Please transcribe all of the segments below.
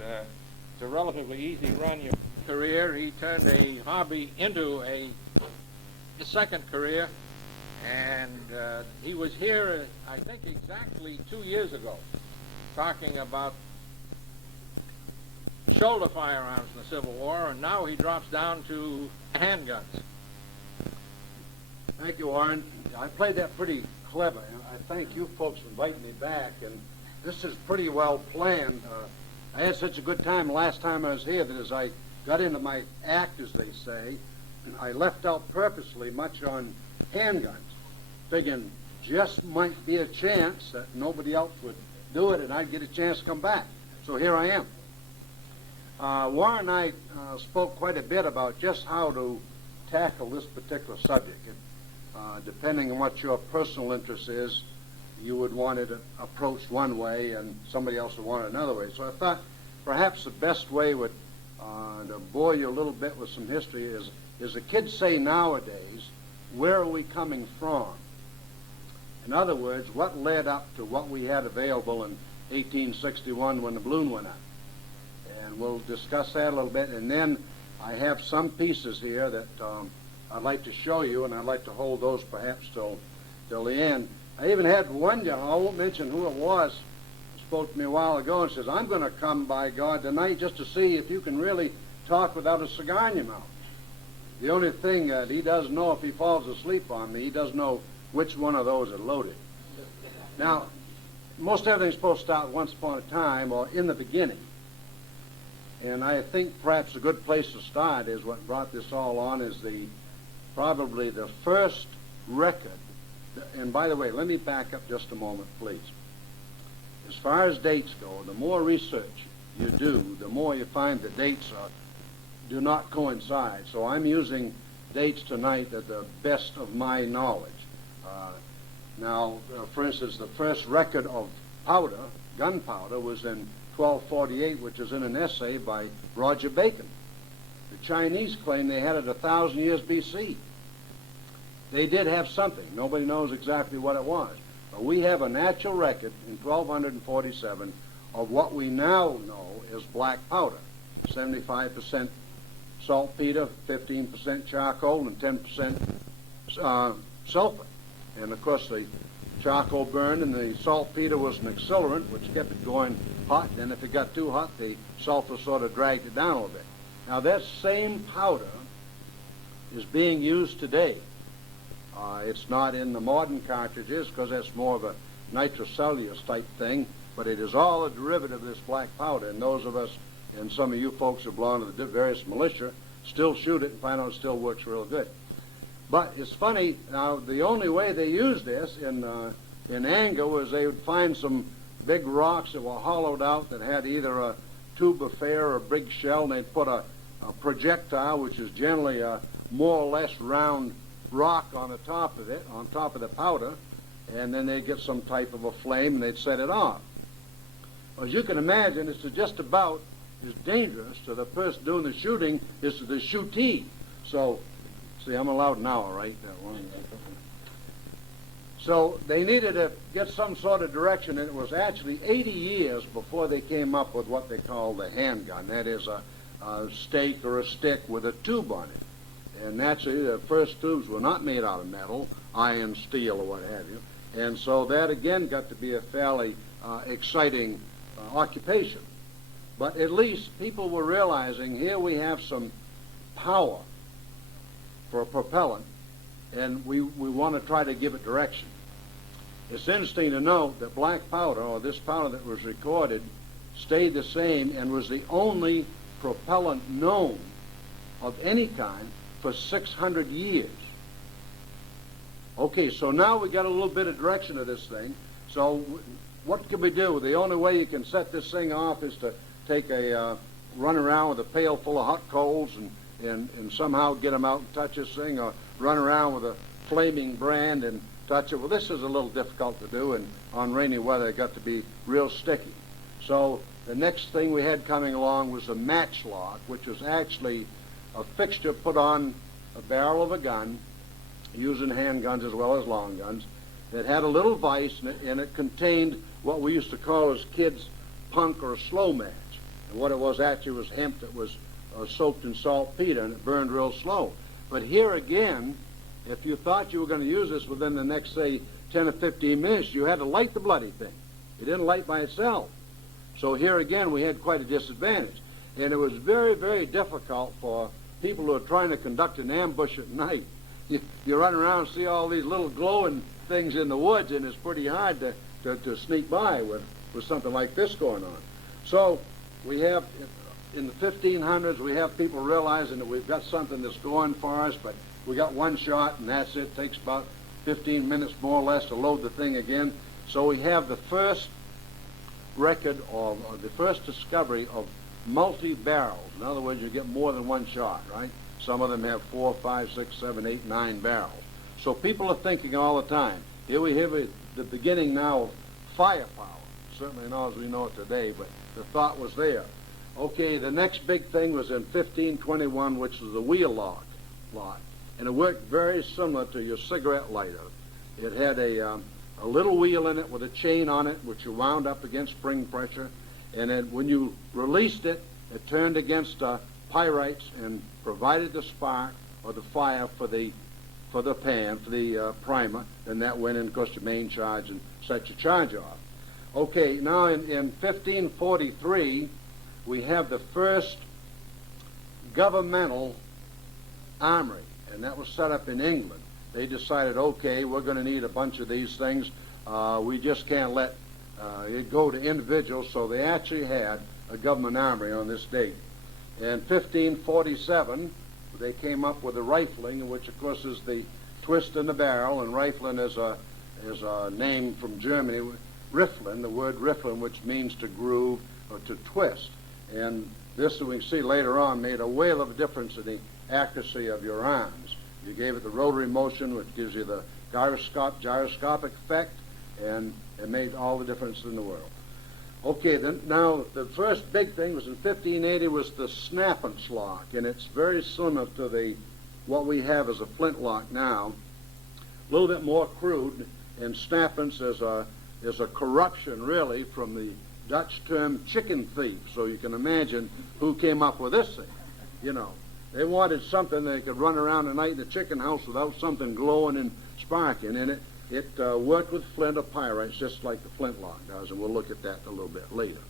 it's a relatively easy run. Your career, he turned a hobby into a second career, and he was here, I think, exactly 2 years ago, talking about shoulder firearms in the Civil War, and now he drops down to handguns. Thank you, Warren. I played that pretty clever, and I thank you folks for inviting me back, and this is pretty well planned. I had such a good time last time I was here that as I got into my act, as they say, I left out purposely much on handguns, thinking just might be a chance that nobody else would do it and I'd get a chance to come back. So here I am. Warren and I spoke quite a bit about just how to tackle this particular subject. Depending on what your personal interest is, you would want it approached one way and somebody else would want it another way. So I thought perhaps the best way would to bore you a little bit with some history is the kids say nowadays, where are we coming from? In other words, what led up to what we had available in 1861 when the balloon went up? And we'll discuss that a little bit. And then I have some pieces here that I'd like to show you, and I'd like to hold those perhaps till the end. I even had one gentleman, I won't mention who it was, spoke to me a while ago and says, I'm going to come, by God, tonight just to see if you can really talk without a cigar in your mouth. The only thing that he doesn't know, if he falls asleep on me, he doesn't know which one of those are loaded. Now, most everything's supposed to start once upon a time or in the beginning. And I think perhaps a good place to start is what brought this all on is probably the first record. And by the way, let me back up just a moment, please. As far as dates go, the more research you do, the more you find the dates do not coincide. So I'm using dates tonight at the best of my knowledge. For instance, the first record of powder, gunpowder, was in 1248, which is in an essay by Roger Bacon. The Chinese claim they had it 1,000 years B.C. They did have something. Nobody knows exactly what it was. But we have a natural record in 1247 of what we now know is black powder. 75% saltpeter, 15% charcoal, and 10% sulfur. And of course the charcoal burned and the saltpeter was an accelerant which kept it going hot. Then if it got too hot, the sulfur sort of dragged it down a little bit. Now that same powder is being used today. It's not in the modern cartridges because that's more of a nitrocellulose type thing, but it is all a derivative of this black powder. And those of us, and some of you folks who belong to the various militia, still shoot it and find out it still works real good. But it's funny, now the only way they used this in anger was they would find some big rocks that were hollowed out that had either a tube of fare or a big shell, and they'd put a projectile, which is generally a more or less round rock on the top of it, on top of the powder, and then they'd get some type of a flame and they'd set it off. As you can imagine, it's just about as dangerous to the person doing the shooting as to the shootee. So, see, I'm allowed now, all right? So they needed to get some sort of direction, and it was actually 80 years before they came up with what they call the handgun. That is a stake or a stick with a tube on it. And naturally, the first tubes were not made out of metal, iron, steel, or what have you. And so that, again, got to be a fairly exciting occupation. But at least people were realizing here we have some power for a propellant, and we want to try to give it direction. It's interesting to note that black powder, or this powder that was recorded, stayed the same and was the only propellant known of any kind for 600 years. Okay, so now we got a little bit of direction of this thing. So what can we do? The only way you can set this thing off is to take run around with a pail full of hot coals and somehow get them out and touch this thing, or run around with a flaming brand and touch it. Well, this is a little difficult to do, and on rainy weather it got to be real sticky. So the next thing we had coming along was a matchlock, which was actually a fixture put on a barrel of a gun, using handguns as well as long guns, that had a little vise, and it contained what we used to call as kids punk or a slow match. And what it was actually was hemp that was soaked in saltpeter, and it burned real slow. But here again, if you thought you were going to use this within the next, say, 10 or 15 minutes, you had to light the bloody thing. It didn't light by itself. So here again, we had quite a disadvantage. And it was very, very difficult for people who are trying to conduct an ambush at night. You run around and see all these little glowing things in the woods, and it's pretty hard to sneak by with something like this going on. So we have, in the 1500s, we have people realizing that we've got something that's going for us, but we got one shot, and that's it. It takes about 15 minutes more or less to load the thing again. So we have the first record or the first discovery of multi-barrels. In other words, you get more than one shot, right? Some of them have 4, 5, 6, 7, 8, 9 barrels. So people are thinking all the time. Here we have the beginning now of firepower. Certainly not as we know it today, but the thought was there. Okay, the next big thing was in 1521, which was the wheel lock. And it worked very similar to your cigarette lighter. It had a little wheel in it with a chain on it, which you wound up against spring pressure. And then when you released it, it turned against pyrites and provided the spark or the fire for the pan, for the primer. And that went in, of course, your main charge and set your charge off. Okay, now in 1543, we have the first governmental armory, and that was set up in England. They decided, okay, we're going to need a bunch of these things. We just can't let it go to individuals, so they actually had a government armory on this date. In 1547, they came up with the rifling, which of course is the twist in the barrel, and rifling is a name from Germany, Rifflin, the word Rifflin, which means to groove or to twist. And this, as we can see later on, made a whale of a difference in the accuracy of your arms. You gave it the rotary motion, which gives you the gyroscopic effect, and it made all the difference in the world. Okay, then now the first big thing was in 1580 was the snappance lock, and it's very similar to what we have as a flintlock now. A little bit more crude, and snappance is a corruption, really, from the Dutch term chicken thief. So you can imagine who came up with this thing. You know, they wanted something they could run around at night in the chicken house without something glowing and sparking, and it worked with flint or pyrites just like the flintlock does, and we'll look at that a little bit later.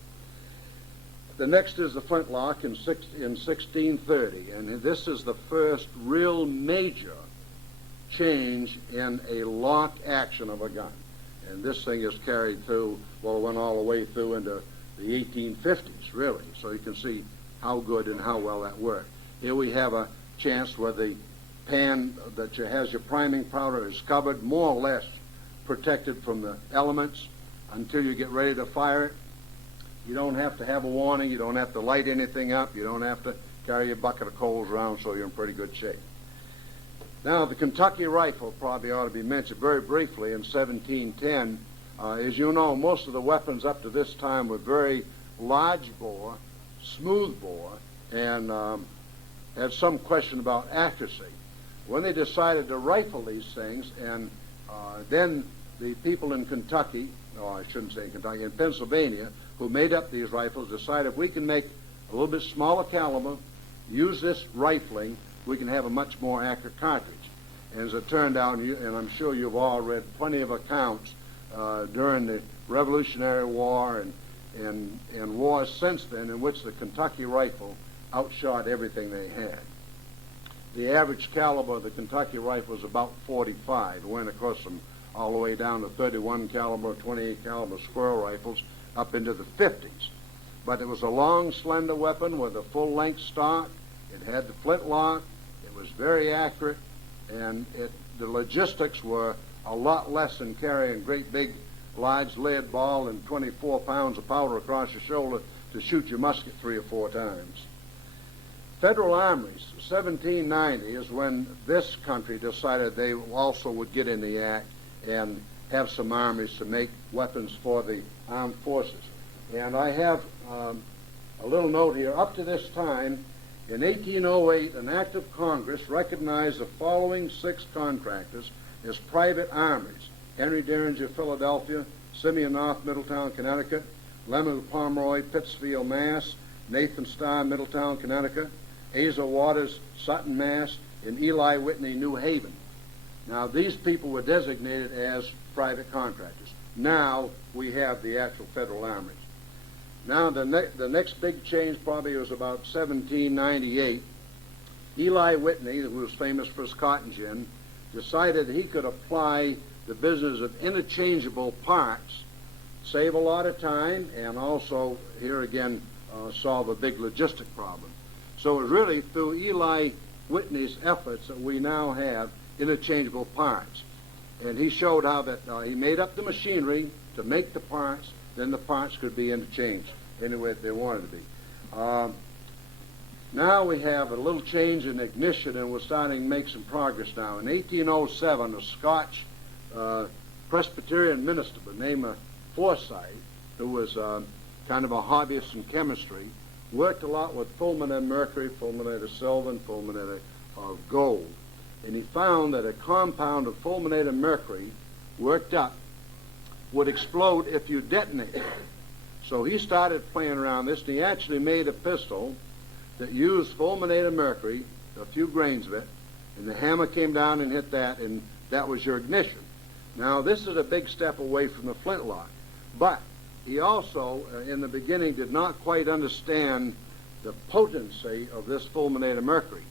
The next is the flintlock in 1630, and this is the first real major change in a locked action of a gun. And this thing is carried through, well, it went all the way through into the 1850s, really. So you can see how good and how well that worked. Here we have a chance where the pan that has your priming powder is covered, more or less protected from the elements until you get ready to fire it. You don't have to have a warning. You don't have to light anything up. You don't have to carry a bucket of coals around, so you're in pretty good shape. Now, the Kentucky rifle probably ought to be mentioned very briefly in 1710. As you know, most of the weapons up to this time were very large bore, smooth bore, and had some question about accuracy. When they decided to rifle these things, and then the people in Kentucky, or I shouldn't say Kentucky, in Pennsylvania, who made up these rifles, decided if we can make a little bit smaller caliber, use this rifling, we can have a much more accurate cartridge. And as it turned out, and I'm sure you've all read plenty of accounts during the Revolutionary War and wars since then, in which the Kentucky rifle outshot everything they had. The average caliber of the Kentucky rifle was about 45. It went across from all the way down to 31 caliber, 28 caliber squirrel rifles up into the 50s. But it was a long, slender weapon with a full-length stock. It had the flintlock. It was very accurate, and the logistics were a lot less than carrying a great big, large lead ball and 24 pounds of powder across your shoulder to shoot your musket 3 or 4 times. Federal armories, 1790 is when this country decided they also would get in the act and have some armies to make weapons for the armed forces. And I have a little note here. Up to this time, in 1808, an act of Congress recognized the following 6 contractors as private armies: Henry Derringer, Philadelphia; Simeon North, Middletown, Connecticut; Leonard Pomeroy, Pittsfield, Mass; Nathan Starr, Middletown, Connecticut, Asa Waters, Sutton, Mass., and Eli Whitney, New Haven. Now, these people were designated as private contractors. Now we have the actual federal armories. Now, the next big change probably was about 1798. Eli Whitney, who was famous for his cotton gin, decided he could apply the business of interchangeable parts, save a lot of time, and also, here again, solve a big logistic problem. So it was really through Eli Whitney's efforts that we now have interchangeable parts. And he showed how that he made up the machinery to make the parts, then the parts could be interchanged any way they wanted to be. Now we have a little change in ignition, and we're starting to make some progress now. In 1807, a Scotch Presbyterian minister by the name of Forsyth, who was kind of a hobbyist in chemistry, worked a lot with fulminated mercury, fulminated silver, and fulminated gold. And he found that a compound of fulminated mercury worked up would explode if you detonate it. So he started playing around this, and he actually made a pistol that used fulminated mercury, a few grains of it, and the hammer came down and hit that, and that was your ignition. Now, this is a big step away from the flintlock. But he also, in the beginning, did not quite understand the potency of this fulminated mercury.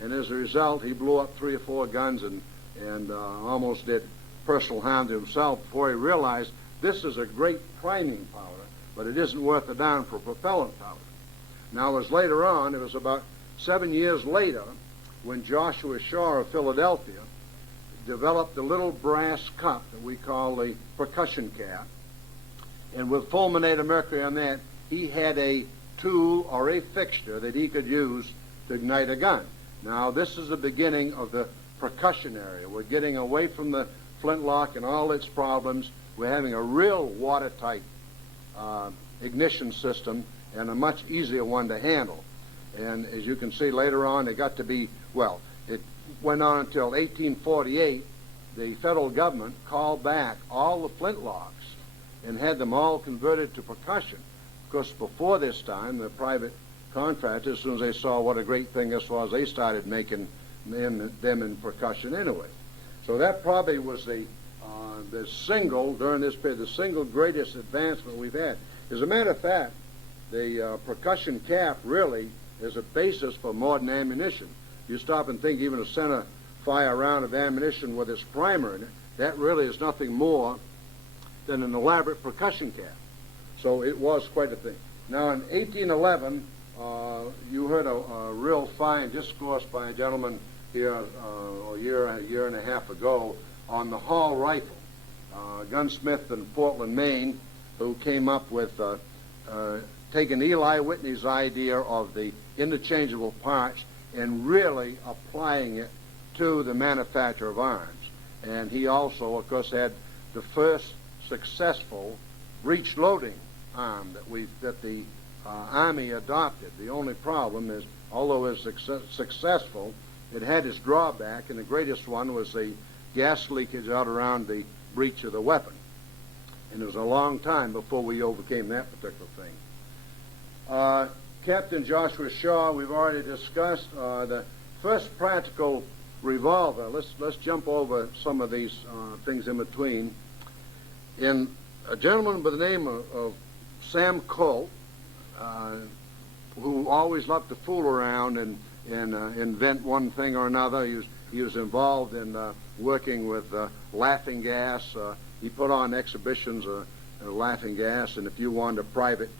And as a result, he blew up 3 or 4 guns and almost did personal harm to himself before he realized this is a great priming powder, but it isn't worth a dime for propellant powder. Now, as later on, it was about 7 years later, when Joshua Shaw of Philadelphia developed the little brass cup that we call the percussion cap. And with fulminated mercury on that, he had a tool or a fixture that he could use to ignite a gun. Now, this is the beginning of the percussion area. We're getting away from the flintlock and all its problems. We're having a real watertight ignition system, and a much easier one to handle. And as you can see later on, it got to be, well, it went on until 1848. The federal government called back all the flintlocks and had them all converted to percussion. Of course, before this time, the private contractors, as soon as they saw what a great thing this was, they started making them in percussion anyway. So that probably was the single, during this period, the single greatest advancement we've had. As a matter of fact, the percussion cap really is a basis for modern ammunition. You stop and think even a center fire round of ammunition with its primer in it, that really is nothing more than an elaborate percussion cap. So it was quite a thing. Now in 1811, you heard a real fine discourse by a gentleman here a year and a half ago on the Hall rifle. A gunsmith in Portland, Maine, who came up with taking Eli Whitney's idea of the interchangeable parts and really applying it to the manufacture of arms. And he also, of course, had the first successful breech-loading arm that the Army adopted. The only problem is, although it was successful, it had its drawback, and the greatest one was the gas leakage out around the breech of the weapon. And it was a long time before we overcame that particular thing. Captain Joshua Shaw, we've already discussed. The first practical revolver, let's jump over some of these things in between. In a gentleman by the name of Sam Colt, who always loved to fool around and invent one thing or another. He was involved in working with laughing gas. He put on exhibitions of laughing gas, and if you wanted a private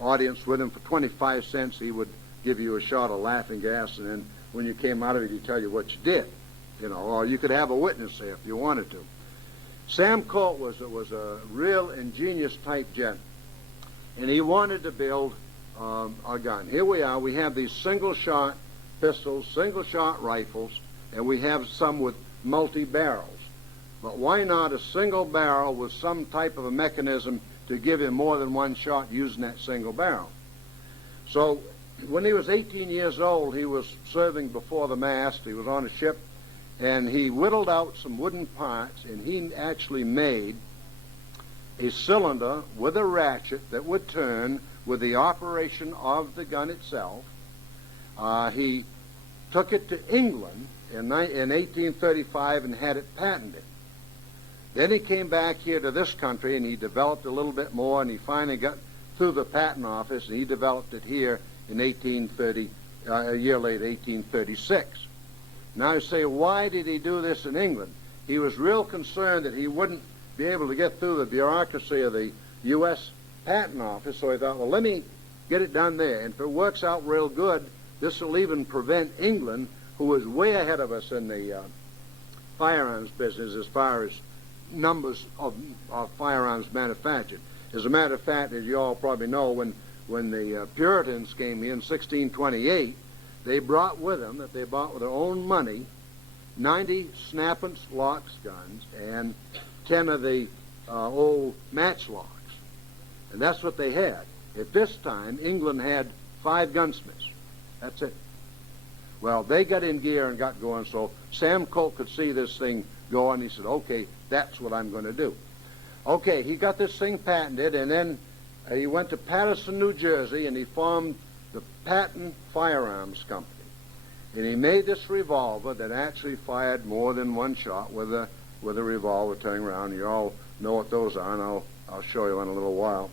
audience with him for 25 cents, he would give you a shot of laughing gas, and then when you came out of it, he'd tell you what you did, or you could have a witness there if you wanted to. Sam Colt was a real ingenious type gent, and he wanted to build a gun. Here we are. We have these single-shot pistols, single-shot rifles, and we have some with multi-barrels. But why not a single barrel with some type of a mechanism to give him more than one shot using that single barrel? So when he was 18 years old, he was serving before the mast. He was on a ship, and he whittled out some wooden parts, and he actually made a cylinder with a ratchet that would turn with the operation of the gun itself. He took it to England in 1835 and had it patented. Then he came back here to this country and he developed a little bit more, and he finally got through the patent office and he developed it here in 1830, a year later, 1836. Now you say, why did he do this in England? He was real concerned that he wouldn't be able to get through the bureaucracy of the U.S. Patent Office, so he thought, well, let me get it done there. And if it works out real good, this will even prevent England, who was way ahead of us in the firearms business as far as numbers of firearms manufactured. As a matter of fact, as you all probably know, when the Puritans came here in 1628, they brought with them, that they bought with their own money, 90 Snappance Locks guns and 10 of the old matchlocks. And that's what they had. At this time, England had 5 gunsmiths. That's it. Well, they got in gear and got going, so Sam Colt could see this thing going. He said, okay, that's what I'm going to do. Okay, he got this thing patented, and then he went to Paterson, New Jersey, and he formed the Patent Firearms Company. And he made this revolver that actually fired more than one shot with a revolver turning around. You all know what those are, and I'll show you in a little while.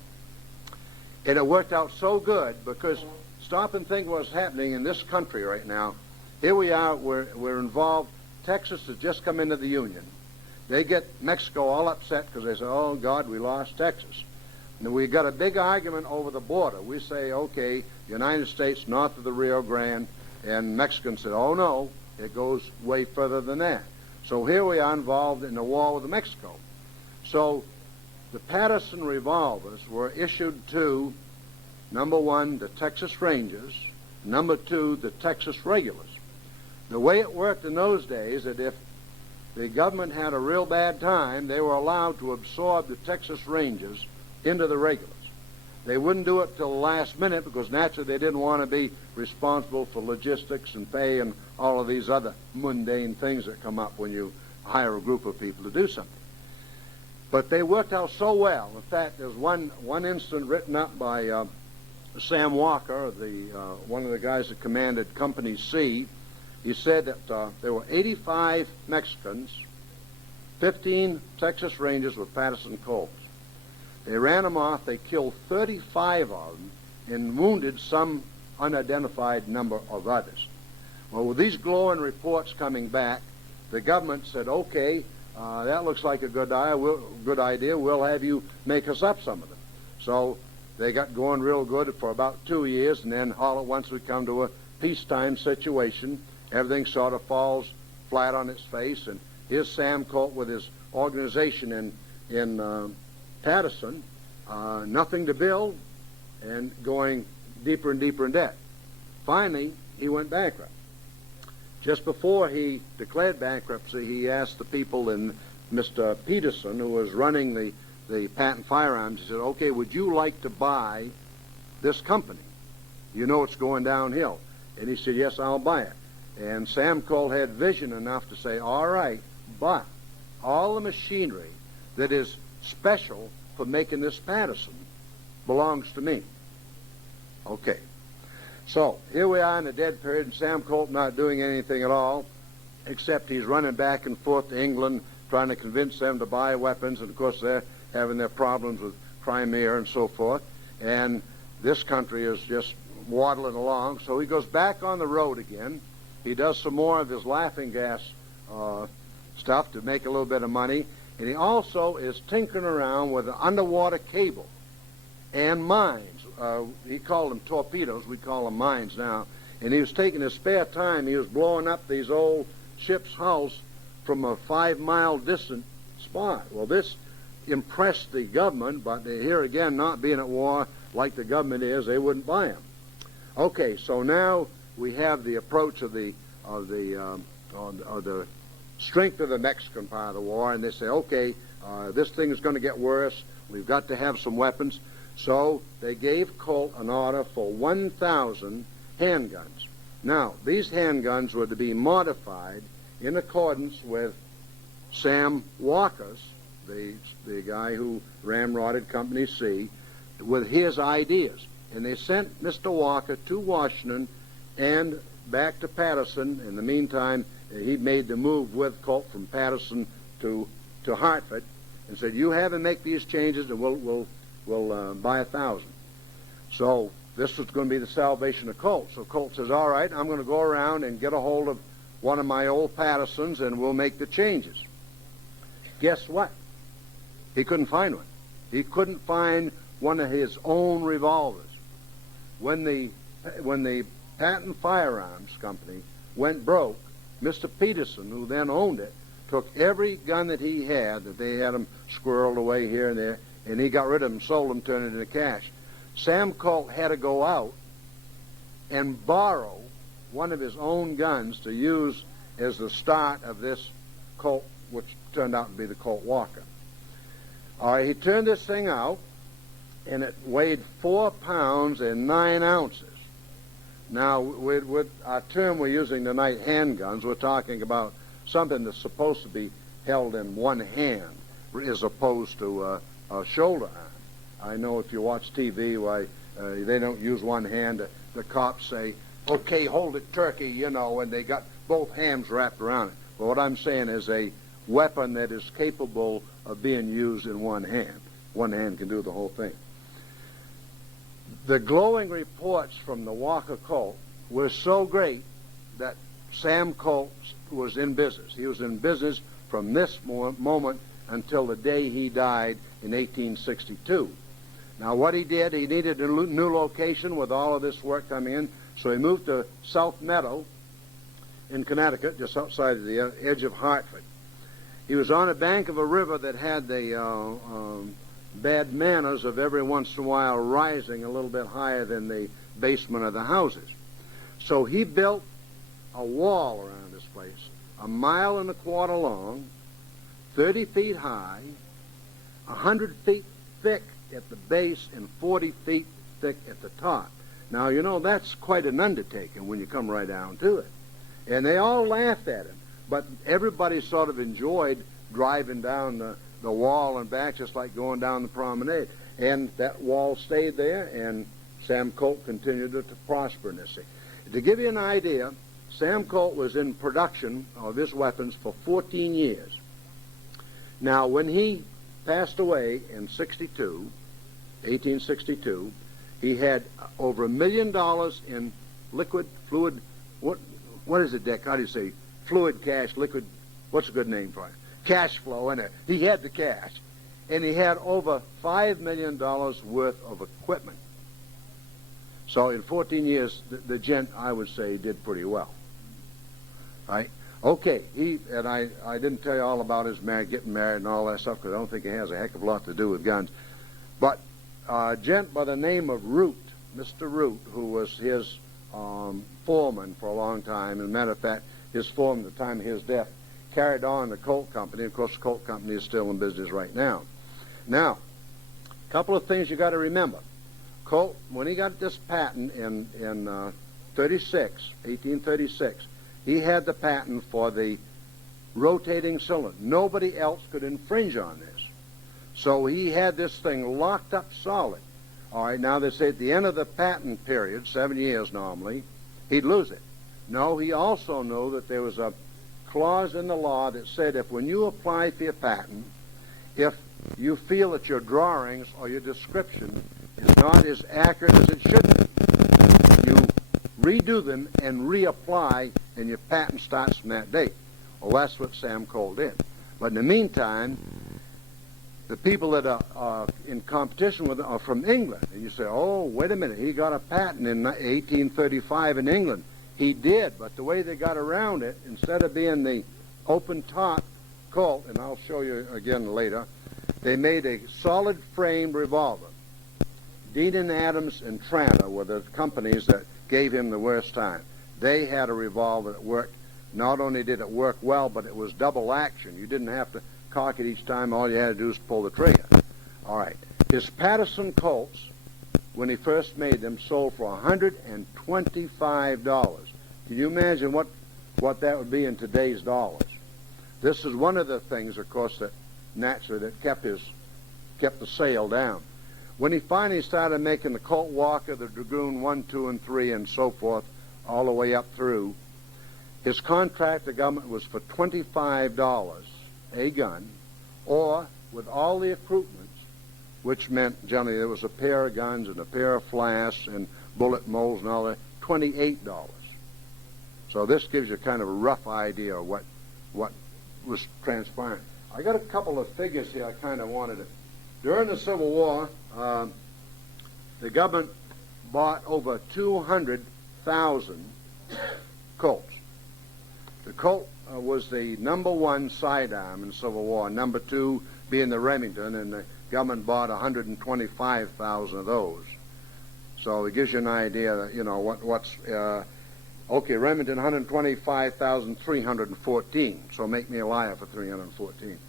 And it worked out so good because stop and think what's happening in this country right now. Here we are, we're involved. Texas has just come into the Union. They get Mexico all upset because they say, oh, God, we lost Texas. And we got a big argument over the border. We say, okay, United States north of the Rio Grande, and Mexicans said, oh, no, it goes way further than that. So here we are involved in the war with Mexico. So the Paterson revolvers were issued to, number 1, the Texas Rangers, number 2, the Texas Regulars. The way it worked in those days, that if the government had a real bad time, they were allowed to absorb the Texas Rangers into the regulars. They wouldn't do it till the last minute because naturally they didn't want to be responsible for logistics and pay and all of these other mundane things that come up when you hire a group of people to do something. But they worked out so well. In fact, there's one incident written up by Sam Walker, one of the guys that commanded Company C. He said that there were 85 Mexicans, 15 Texas Rangers with Paterson Colts. They ran them off. They killed 35 of them and wounded some unidentified number of others. Well, with these glowing reports coming back, the government said, okay, that looks like a good idea. We'll have you make us up some of them. So they got going real good for about 2 years, and then all at once we come to a peacetime situation. Everything sort of falls flat on its face, and here's Sam Colt with his organization in Paterson, nothing to build, and going deeper and deeper in debt. Finally, he went bankrupt. Just before he declared bankruptcy, he asked the people, and Mr. Peterson, who was running the patent firearms, he said, okay, would you like to buy this company? You know it's going downhill. And he said, yes, I'll buy it. And Sam Colt had vision enough to say, all right, but all the machinery that is special for making this Paterson belongs to me. Okay. So here we are in the dead period, and Sam Colt not doing anything at all, except he's running back and forth to England, trying to convince them to buy weapons, and of course they're having their problems with Crimea and so forth, and this country is just waddling along. So he goes back on the road again. He does some more of his laughing gas stuff to make a little bit of money, and he also is tinkering around with an underwater cable and mines. He called them torpedoes. We call them mines now. And he was taking his spare time. He was blowing up these old ships' hulls from a 5-mile distant spot. Well, this impressed the government, but here again, not being at war like the government is, they wouldn't buy them. Okay, so now we have the approach of the strength of the Mexican part of the war, and they say, okay, this thing is going to get worse. We've got to have some weapons. So they gave Colt an order for 1,000 handguns. Now, these handguns were to be modified in accordance with Sam Walker's, the guy who ramrodded Company C, with his ideas. and they sent Mr. Walker to Washington and back to Patterson. In the meantime, he made the move with Colt from Patterson to Hartford, and said, "You have him make these changes, and we'll buy 1,000." So this was going to be the salvation of Colt. So Colt says, "All right, I'm going to go around and get a hold of one of my old Pattersons, and we'll make the changes." Guess what? He couldn't find one. He couldn't find one of his own revolvers. When the Patent Firearms Company went broke, Mr. Peterson, who then owned it, took every gun that he had, that they had them squirreled away here and there, and he got rid of them, sold them, turned it into cash. Sam Colt had to go out and borrow one of his own guns to use as the start of this Colt, which turned out to be the Colt Walker. All right, he turned this thing out, and it weighed 4 pounds and 9 ounces. Now, with our term we're using tonight, handguns, we're talking about something that's supposed to be held in one hand as opposed to a shoulder arm. I know if you watch TV, why they don't use one hand. The cops say, "Okay, hold it, turkey," and they got both hands wrapped around it. But what I'm saying is a weapon that is capable of being used in one hand. One hand can do the whole thing. The glowing reports from the Walker Colt were so great that Sam Colt was in business. He was in business from this moment until the day he died in 1862. Now, what he did, he needed a new location with all of this work coming in, so he moved to South Meadow in Connecticut, just outside of the edge of Hartford. He was on a bank of a river that had the bad manners of every once in a while rising a little bit higher than the basement of the houses. So he built a wall around this place, 1.25 miles long, 30 feet high, 100 feet thick at the base, and 40 feet thick at the top. Now, that's quite an undertaking when you come right down to it. And they all laughed at him, but everybody sort of enjoyed driving down the wall and back, just like going down the promenade. And that wall stayed there, and Sam Colt continued to prosper in this thing. To give you an idea, Sam Colt was in production of his weapons for 14 years. Now, when he passed away in 1862, he had over $1 million in fluid, what is it, Dick? How do you say? Fluid cash, liquid, what's a good name for it? Cash flow in it. He had the cash. And he had over $5 million worth of equipment. So in 14 years, the gent, I would say, did pretty well. Right? Okay, I didn't tell you all about his getting married and all that stuff, because I don't think it has a heck of a lot to do with guns. But a gent by the name of Root, Mr. Root, who was his foreman for a long time, and matter of fact, his foreman at the time of his death, carried on the Colt Company. Of course, the Colt Company is still in business right now. Now, a couple of things you got to remember. Colt, when he got this patent in 1836, he had the patent for the rotating cylinder. Nobody else could infringe on this. So he had this thing locked up solid. All right, now they say at the end of the patent period, 7 years normally, he'd lose it. No, he also knew that there was a clause in the law that said if when you apply for your patent, if you feel that your drawings or your description is not as accurate as it should be, you redo them and reapply, and your patent starts from that date. Well, that's what Sam Colt did. But in the meantime, the people that are in competition with are from England. And you say, oh, wait a minute, he got a patent in 1835 in England. He did, but the way they got around it, instead of being the open-top Colt, and I'll show you again later, they made a solid frame revolver. Dean and Adams and Tranter were the companies that gave him the worst time. They had a revolver that worked. Not only did it work well, but it was double action. You didn't have to cock it each time. All you had to do was pull the trigger. All right. His Patterson Colts, when he first made them, sold for $125. Can you imagine what that would be in today's dollars? This is one of the things, of course, that naturally that kept the sale down. When he finally started making the Colt Walker, the Dragoon 1, 2, and 3, and so forth, all the way up through, his contract to government was for $25 a gun, or with all the accoutrements, which meant generally there was a pair of guns and a pair of flasks and bullet molds and all that, $28. So this gives you kind of a rough idea of what was transpiring. I got a couple of figures here I kind of wanted to. During the Civil War, the government bought over 200,000 Colts. The Colt was the number one sidearm in the Civil War, number two being the Remington, and the government bought 125,000 of those. So it gives you an idea that, you know, what's... okay, Remington, 125,314. So make me a liar for 314.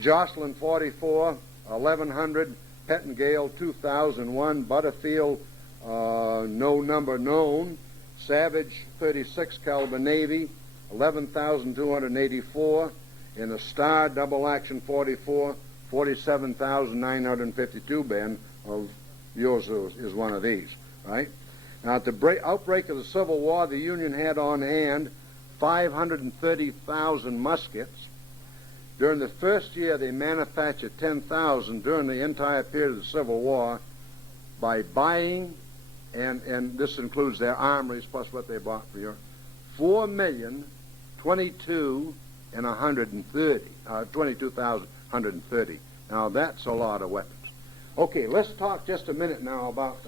Jocelyn, 44, 1,100. Pettingale, 2,001. Butterfield, no number known. Savage, 36 caliber Navy, 11,284. In the Star double action 44, 47,952. Ben, of yours is one of these, right? Now, at the outbreak of the Civil War, the Union had on hand 530,000 muskets. During the first year, they manufactured 10,000 during the entire period of the Civil War by buying, and this includes their armories plus what they bought for Europe, 22,130. Now, that's a lot of weapons. Okay, let's talk just a minute now about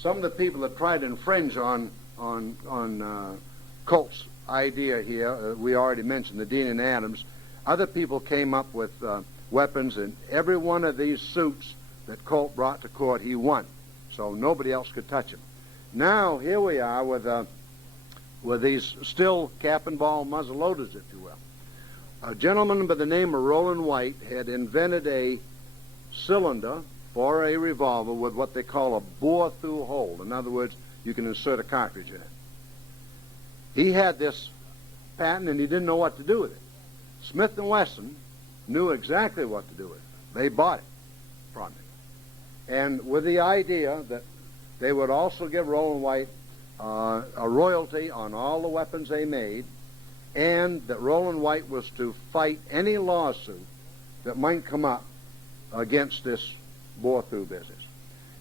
some of the people that tried to infringe on Colt's idea here. We already mentioned the Dean and Adams. Other people came up with weapons, and every one of these suits that Colt brought to court, he won. So nobody else could touch him. Now, here we are with these still cap and ball muzzle loaders, if you will. A gentleman by the name of Roland White had invented a cylinder for a revolver with what they call a bore-through hole. In other words, you can insert a cartridge in it. He had this patent, and he didn't know what to do with it. Smith & Wesson knew exactly what to do with it. They bought it from him. And with the idea that they would also give Roland White a royalty on all the weapons they made, and that Roland White was to fight any lawsuit that might come up against this bore-through business.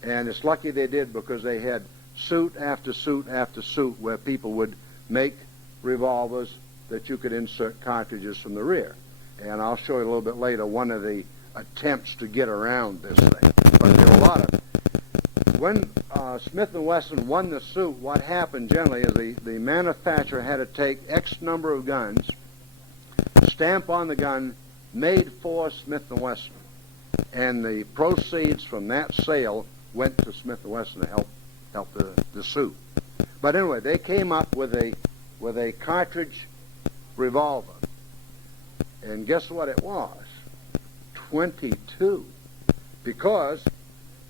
And it's lucky they did, because they had suit after suit after suit where people would make revolvers that you could insert cartridges from the rear. And I'll show you a little bit later one of the attempts to get around this thing. But there were a lot of... When Smith & Wesson won the suit, what happened generally is the manufacturer had to take X number of guns, stamp on the gun, made for Smith & Wesson. And the proceeds from that sale went to Smith & Wesson to help the suit. But anyway, they came up with a cartridge revolver. And guess what it was? 22. Because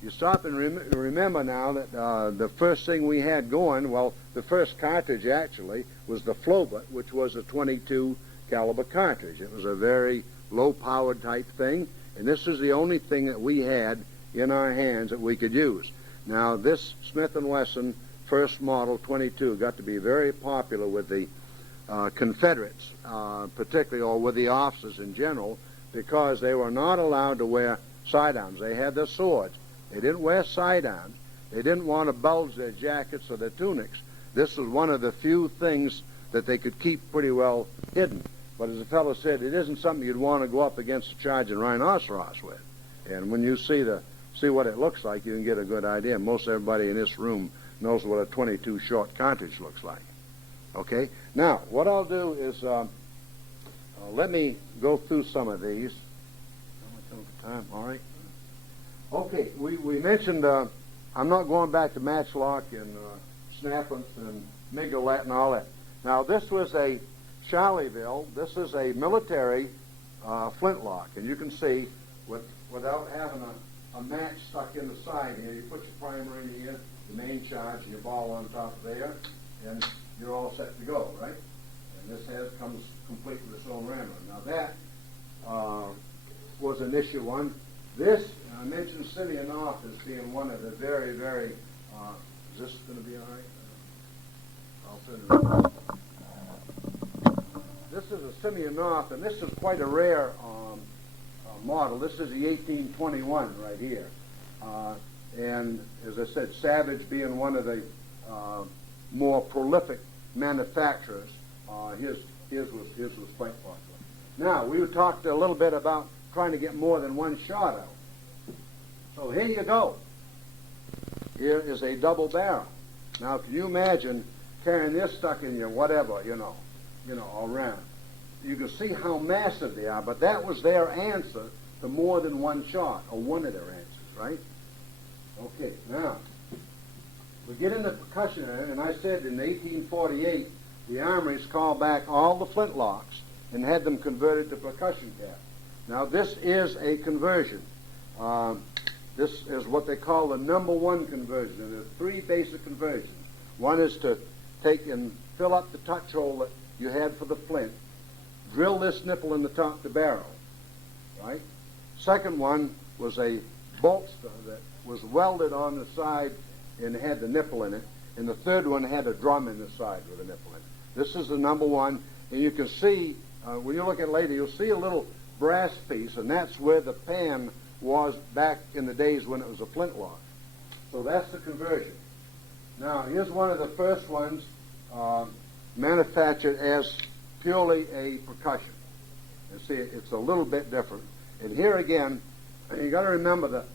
you stop and remember now that the first thing we had going, well, the first cartridge actually was the Flobert, which was a 22 caliber cartridge. It was a very low-powered type thing, and this was the only thing that we had in our hands that we could use. Now, this Smith & Wesson first model 22 got to be very popular with the Confederates, particularly, or with the officers in general, because they were not allowed to wear sidearms. They had their swords. They didn't wear sidearms. They didn't want to bulge their jackets or their tunics. This was one of the few things that they could keep pretty well hidden. But as the fellow said, it isn't something you'd want to go up against a charging rhinoceros with. And when you see what it looks like, you can get a good idea. Most everybody in this room knows what a 22 short cartridge looks like. Okay? Now, what I'll do is let me go through some of these. Time, all right. Okay, we mentioned, I'm not going back to Matchlock and Snappance and Migolet and all that. Now, this was a Charleville. This is a military flintlock. And you can see, without having a match stuck in the side here, you put your primer in here, the main charge, and your ball on top there, and you're all set to go, right? And this comes complete with its own rammer. Now, that was an issue one. This, I mentioned Simeon North as being one of the very, very, is this going to be all right? I'll turn it around. This is a Simeon North, and this is quite a rare model. This is the 1821 right here. And as I said, Savage being one of the more prolific manufacturers, his was quite popular. Now, we talked a little bit about trying to get more than one shot out. So here you go. Here is a double barrel. Now, can you imagine carrying this stuck in your whatever, you know, around? You can see how massive they are, but that was their answer to more than one shot, or one of their answers, right? Okay, now, we get into percussion area, and I said in 1848, the armories called back all the flintlocks and had them converted to percussion caps. Now, this is a conversion. This is what they call the number one conversion. And there's three basic conversions. One is to take and fill up the touch hole that you had for the flint, drill this nipple in the top of the barrel, right? Second one was a bolster that was welded on the side and had the nipple in it. And the third one had a drum in the side with a nipple in it. This is the number one. And you can see, when you look at it later, you'll see a little brass piece, and that's where the pan was back in the days when it was a flintlock. So that's the conversion. Now, here's one of the first ones manufactured as purely a percussion. You see, it's a little bit different. And here again, you got to remember that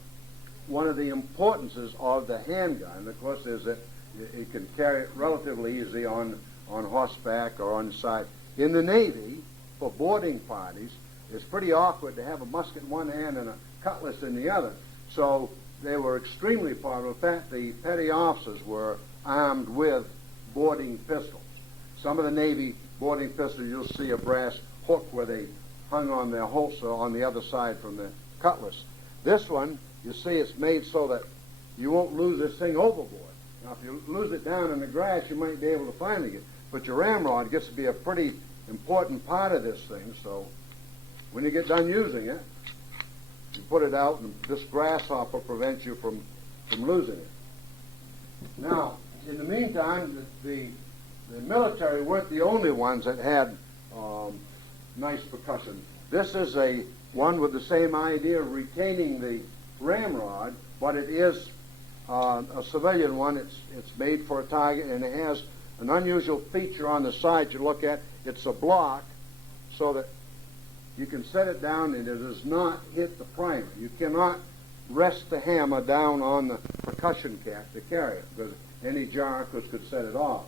one of the importances of the handgun, of course, is that you can carry it relatively easy on horseback or on the side. In the Navy, for boarding parties, it's pretty awkward to have a musket in one hand and a cutlass in the other. So they were extremely popular. In fact, the petty officers were armed with boarding pistols. Some of the Navy boarding pistols, you'll see a brass hook where they hung on their holster on the other side from the cutlass. This one, you see, it's made so that you won't lose this thing overboard. Now, if you lose it down in the grass, you might be able to find it. But your ramrod gets to be a pretty important part of this thing, so when you get done using it, you put it out, and this grasshopper prevents you from losing it. Now, in the meantime, the military weren't the only ones that had nice percussion. This is one with the same idea of retaining the ramrod, but it is a civilian one. It's made for a target, and it has an unusual feature on the side you look at. It's a block so that you can set it down and it does not hit the primer. You cannot rest the hammer down on the percussion cap to carry it, because any jar could set it off.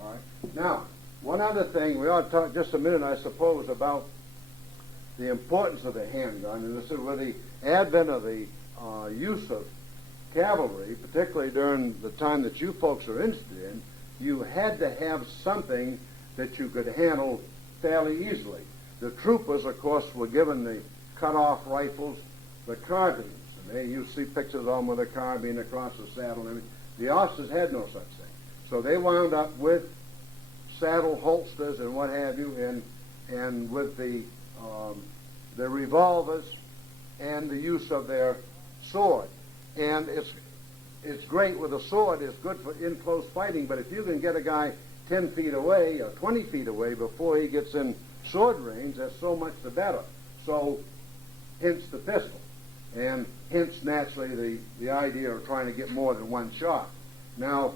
All right. Now, one other thing, we ought to talk just a minute, I suppose, about the importance of the handgun. And this is with the advent of the use of cavalry, particularly during the time that you folks are interested in, you had to have something that you could handle fairly easily. The troopers, of course, were given the cut-off rifles, the carbines. And you see pictures of them with a carbine across the saddle. And the officers had no such thing. So they wound up with saddle holsters and what have you, and with the revolvers and the use of their sword. And it's great with a sword. It's good for in-close fighting, but if you can get a guy 10 feet away or 20 feet away before he gets in sword range, that's so much the better. So, hence the pistol. And hence, naturally, the idea of trying to get more than one shot. Now,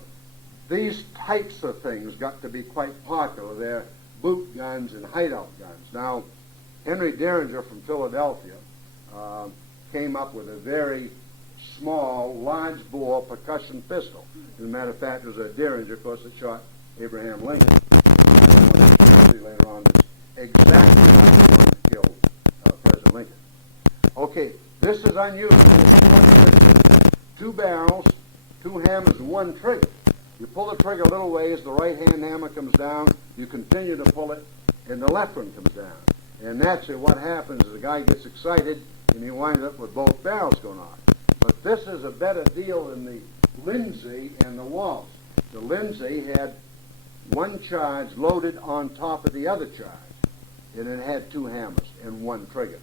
these types of things got to be quite popular. They're boot guns and hideout guns. Now, Henry Derringer from Philadelphia came up with a very small, large-bore percussion pistol. As a matter of fact, it was a Derringer, of course, that shot Abraham Lincoln. See later on, it's exactly what killed President Lincoln. Okay, this is unusual. Two barrels, two hammers, and one trigger. You pull the trigger a little ways, the right-hand hammer comes down, you continue to pull it, and the left one comes down. And naturally what happens is the guy gets excited, and he winds up with both barrels going on. But this is a better deal than the Lindsay and the Waltz. The Lindsay had one charge loaded on top of the other charge, and it had two hammers and one trigger.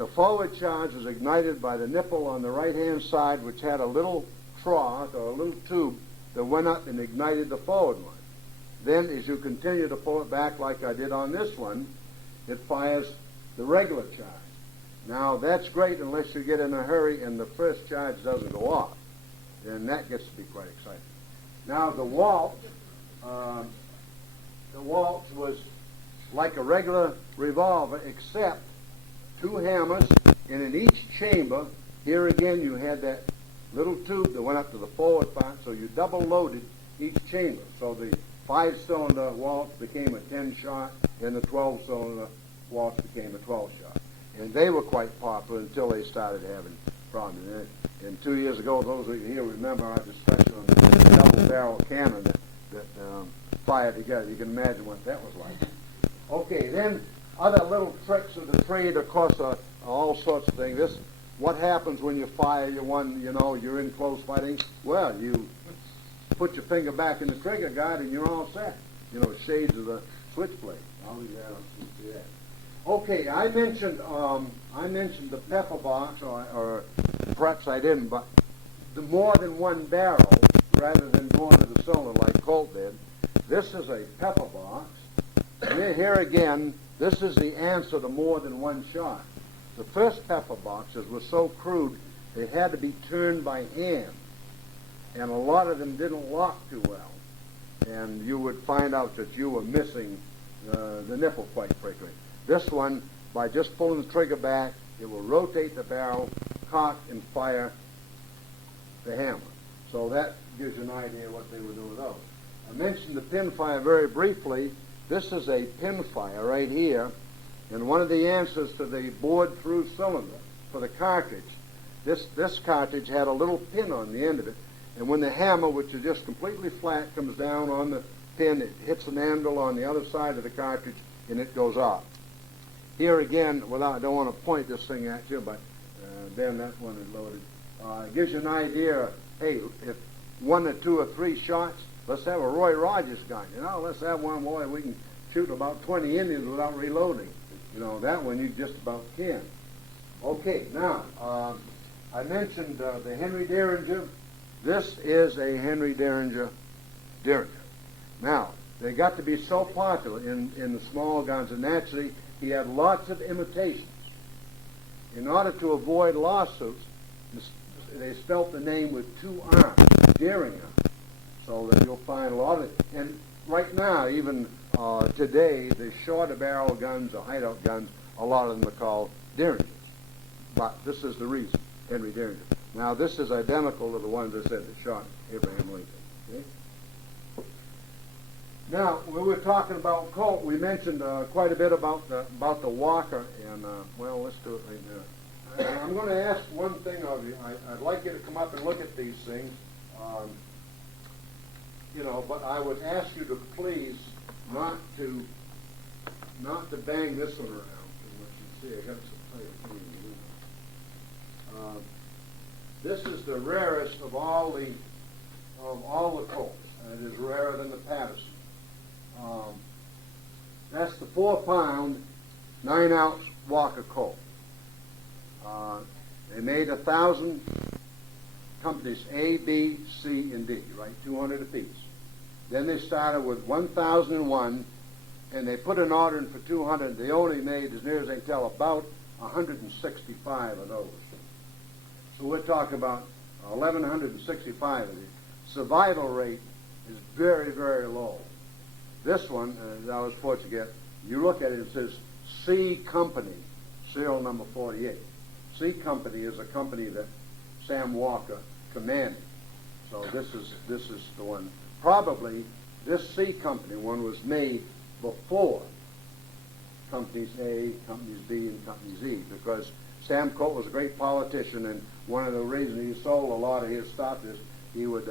The forward charge was ignited by the nipple on the right-hand side, which had a little trough or a little tube that went up and ignited the forward one. Then, as you continue to pull it back like I did on this one, it fires the regular charge. Now, that's great unless you get in a hurry and the first charge doesn't go off. Then that gets to be quite exciting. Now, the waltz was like a regular revolver, except two hammers, and in each chamber, here again you had that little tube that went up to the forward part, so you double loaded each chamber. So the 5-cylinder waltz became a 10-shot, and the 12-cylinder waltz became a 12-shot. And they were quite popular until they started having problems. And 2 years ago, those of you here remember our discussion on the double-barrel cannon that fired together. You can imagine what that was like. Okay, then other little tricks of the trade, of course, are all sorts of things. What happens when you fire you're in close fighting? Well, you put your finger back in the trigger guard and you're all set. Shades of the switchblade. I'll leave that on see that. Okay, I mentioned the pepper box, or perhaps I didn't, but the more than one barrel, rather than going to the cylinder like Colt did. This is a pepper box. And here again, this is the answer to more than one shot. The first pepper boxes were so crude, they had to be turned by hand. And a lot of them didn't lock too well. And you would find out that you were missing the nipple quite frequently. This one, by just pulling the trigger back, it will rotate the barrel, cock, and fire the hammer. So that gives you an idea what they were doing with those. I mentioned the pin fire very briefly. This is a pin fire right here. And one of the answers to the bored-through cylinder for the cartridge, this cartridge had a little pin on the end of it. And when the hammer, which is just completely flat, comes down on the pin, it hits an anvil on the other side of the cartridge, and it goes off. Here again, I don't want to point this thing at you, but then that one is loaded. It gives you an idea, hey, if 1 or 2 or 3 shots, let's have a Roy Rogers gun. Let's have one where we can shoot about 20 Indians without reloading. That one you just about can. Okay, now, I mentioned the Henry Derringer. This is a Henry Derringer. Now, they got to be so popular in the small guns, and naturally, he had lots of imitations. In order to avoid lawsuits, they spelt the name with 2 R's, Derringer. So that you'll find a lot of it. And right now, even today, the shorter barrel guns or hideout guns, a lot of them are called Derringers. But this is the reason, Henry Derringer. Now, this is identical to the ones I said that shot Abraham Lincoln. Okay? Now, when we were talking about Colt, we mentioned quite a bit about the Walker, and let's do it right now. I'm going to ask one thing of you. I'd like you to come up and look at these things. But I would ask you to please not to bang this one around too much. You see, I got some things. This is the rarest of all the Colts, and it is rarer than the Patterson. That's the 4-pound, 9-ounce Walker Colt. They made 1,000 companies, A, B, C, and D, right? 200 apiece. Then they started with 1,001, and they put an order in for 200. They only made, as near as I can tell, about 165 of those. So we're talking about 1,165 of these. Survival rate is very, very low. This one, I was fortunate to get, you look at it, it says C Company, serial number 48. C Company is a company that Sam Walker commanded. So this is the one. Probably this C Company one was made before Companies A, Companies B, and Companies E, because Sam Colt was a great politician, and one of the reasons he sold a lot of his stuff is he would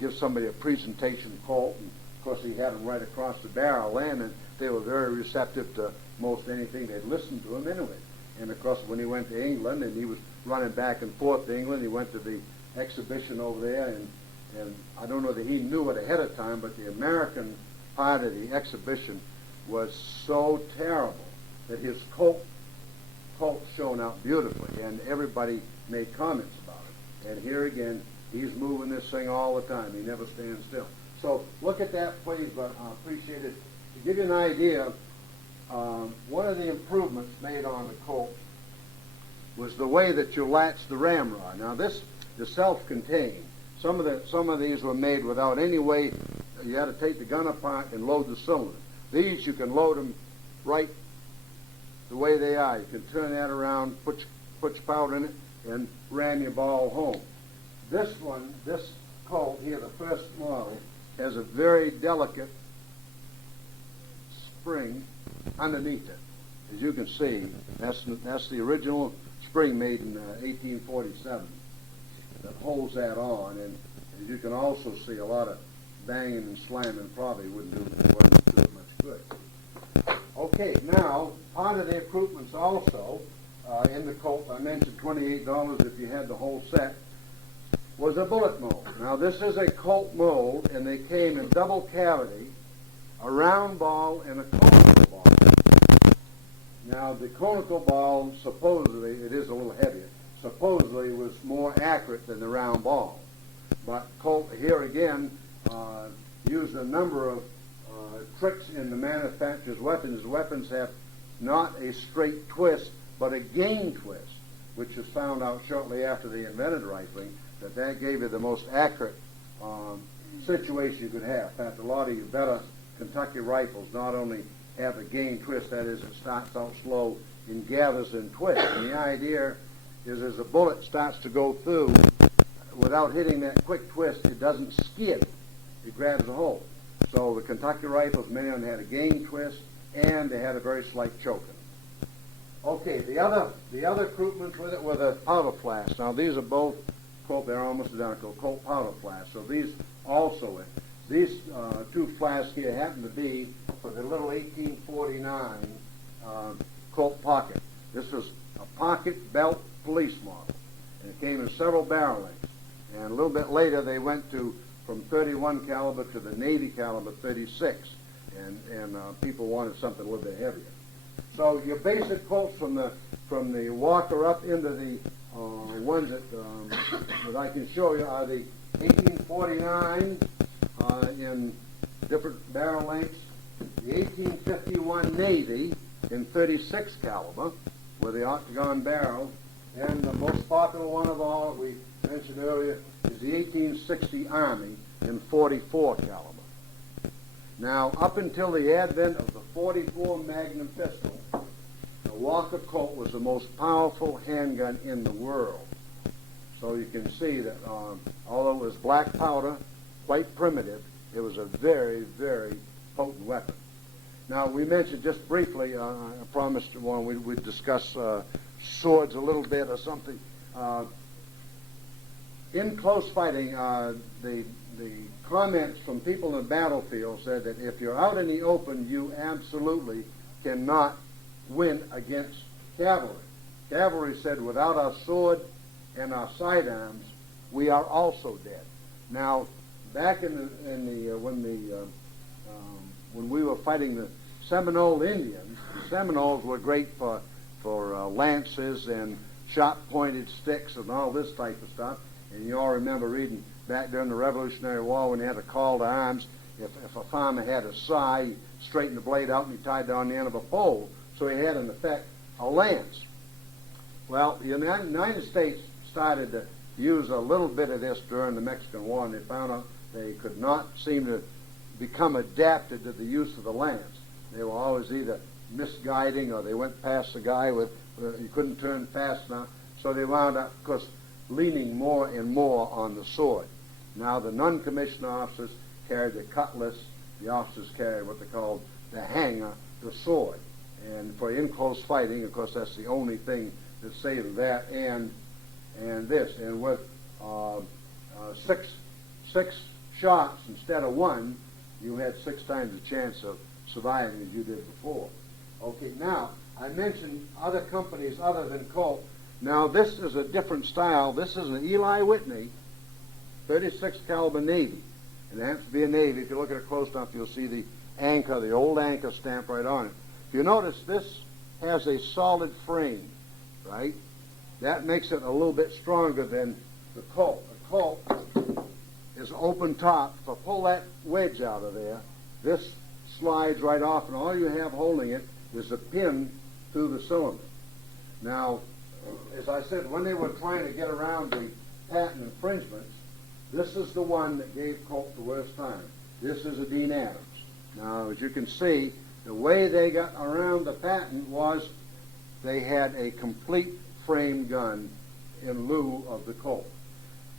give somebody a presentation Colt, and of course he had them right across the barrel then, and they were very receptive to most anything. They'd listen to him anyway. And of course when he went to England, and he was running back and forth to England, he went to the exhibition over there, and I don't know that he knew it ahead of time, but the American part of the exhibition was so terrible that his Colt Colt shown out beautifully, and everybody made comments about it. And here again, he's moving this thing all the time. He never stands still. So look at that, please, but I appreciate it. To give you an idea, one of the improvements made on the Colt was the way that you latch the ramrod. Now this is self-contained. Some of these were made without any way. You had to take the gun apart and load the cylinder. These you can load them right the way they are. You can turn that around, put your powder in it, and ram your ball home. This one, this Colt here, the first model, has a very delicate spring underneath it. As you can see, that's the original spring made in 1847 that holds that on, and as you can also see, a lot of banging and slamming probably wouldn't do it much good. Okay, now part of the improvements also in the Colt, I mentioned $28 if you had the whole set, was a bullet mold. Now this is a Colt mold, and they came in double cavity, a round ball, and a conical ball. Now the conical ball, supposedly, it is a little heavier, supposedly was more accurate than the round ball. But Colt, here again, used a number of tricks in the manufacturer's weapons. His weapons have not a straight twist, but a gain twist, which was found out shortly after they invented rifling, that gave you the most accurate situation you could have. In fact, a lot of your better Kentucky rifles not only have a gain twist, that is, it starts out slow and gathers and twists. And the idea is as a bullet starts to go through, without hitting that quick twist, it doesn't skid. It grabs a hold. So the Kentucky rifles, many of them had a gain twist, and they had a very slight choking. Okay, the other improvements with it were the powder flasks. Now these are both Colt, they're almost identical, Colt powder flasks. So these also, these two flasks here happen to be for the little 1849 Colt pocket. This was a pocket belt police model, and it came in several barrel lengths. And a little bit later, they went from 31 caliber to the Navy caliber 36, and people wanted something a little bit heavier. So your basic Colts from the Walker up into the ones that I can show you are the 1849 in different barrel lengths, the 1851 Navy in 36 caliber with the octagon barrel, and the most popular one of all that we mentioned earlier is the 1860 Army in 44 caliber. Now, up until the advent of the 44 Magnum pistol, the Walker Colt was the most powerful handgun in the world. So you can see that although it was black powder, quite primitive, it was a very, very potent weapon. Now, we mentioned just briefly, I promised we'd discuss swords a little bit or something. In close fighting, the comments from people in the battlefield said that if you're out in the open, you absolutely cannot win against cavalry. Cavalry said, without our sword and our sidearms, we are also dead. Now, back when we were fighting the Seminole Indians, the Seminoles were great for lances and sharp-pointed sticks and all this type of stuff. And you all remember reading back during the Revolutionary War when they had a call to arms. If a farmer had a scythe, he straightened the blade out and he tied down the end of a pole, so he had, in effect, a lance. Well, the United States started to use a little bit of this during the Mexican War, and they found out they could not seem to become adapted to the use of the lance. They were always either misguiding or they went past the guy with, you couldn't turn fast enough, so they wound up, of course, leaning more and more on the sword. Now the non-commissioned officers carried the cutlass, the officers carried what they called the hanger, the sword. And for in-close fighting, of course, that's the only thing that saved that and this. And with six shots instead of one, you had 6 times the chance of surviving as you did before. Okay, now, I mentioned other companies other than Colt. Now, this is a different style. This is an Eli Whitney 36 caliber Navy. And it happens to be a Navy. If you look at it close enough, you'll see the anchor, the old anchor stamp right on it. If you notice, this has a solid frame. right? That makes it a little bit stronger than the Colt. The Colt is open top. If I pull that wedge out of there, this slides right off, and all you have holding it is a pin through the cylinder. Now, as I said, when they were trying to get around the patent infringements, this is the one that gave Colt the worst time. This is a Dean Adams. Now, as you can see, the way they got around the patent was they had a complete frame gun in lieu of the Colt.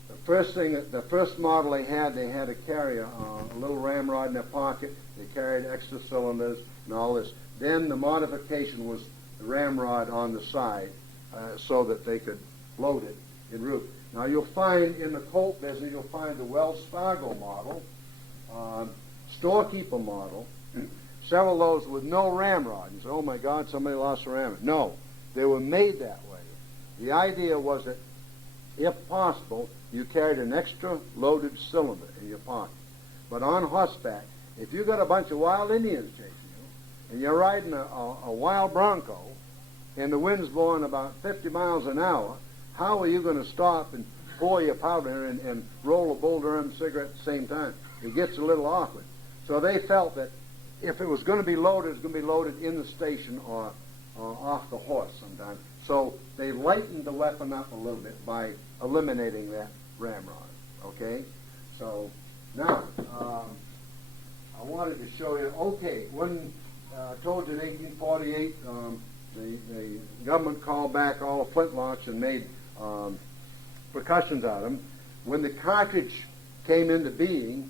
The first model they had to carry a little ramrod in their pocket. They carried extra cylinders and all this. Then the modification was the ramrod on the side so that they could load it en route. Now you'll find in the Colt business, you'll find the Wells Fargo model, storekeeper model, several of those with no ramrod. You say, oh my God, somebody lost a ramrod. No, they were made that way. The idea was that, if possible, you carried an extra loaded cylinder in your pocket. But on horseback, if you got a bunch of wild Indians chasing you, and you're riding a wild bronco, and the wind's blowing about 50 miles an hour, how are you going to stop and pour your powder and roll a Bull Durham cigarette at the same time? It gets a little awkward. So they felt that if it was going to be loaded, it was going to be loaded in the station or off the horse sometimes. So they lightened the weapon up a little bit by eliminating that ramrod. Okay? So now, I wanted to show you, okay, when I told you in 1848, the government called back all the flintlocks and made percussions out of them. When the cartridge came into being,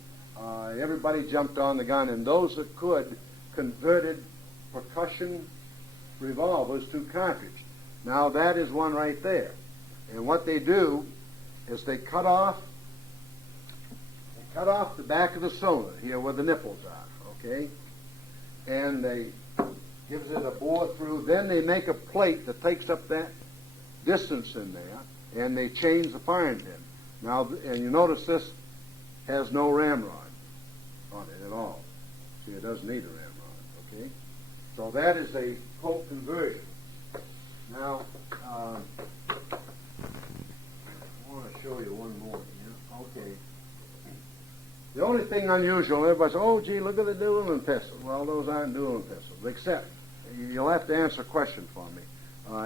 everybody jumped on the gun, and those that could converted percussion revolvers to cartridge. Now that is one right there. And what they do is they cut off the back of the cylinder here where the nipples are, okay? And they gives it a bore through. Then they make a plate that takes up that distance in there, and they change the firing pin. Now, and you notice this has no ramrod on it at all. See, it doesn't need a ramrod, okay? So that is a Colt conversion. Now, I want to show you one more here. Okay. The only thing unusual, everybody says, oh, gee, look at the dueling pistol. Well, those aren't dueling pistols, except you'll have to answer a question for me.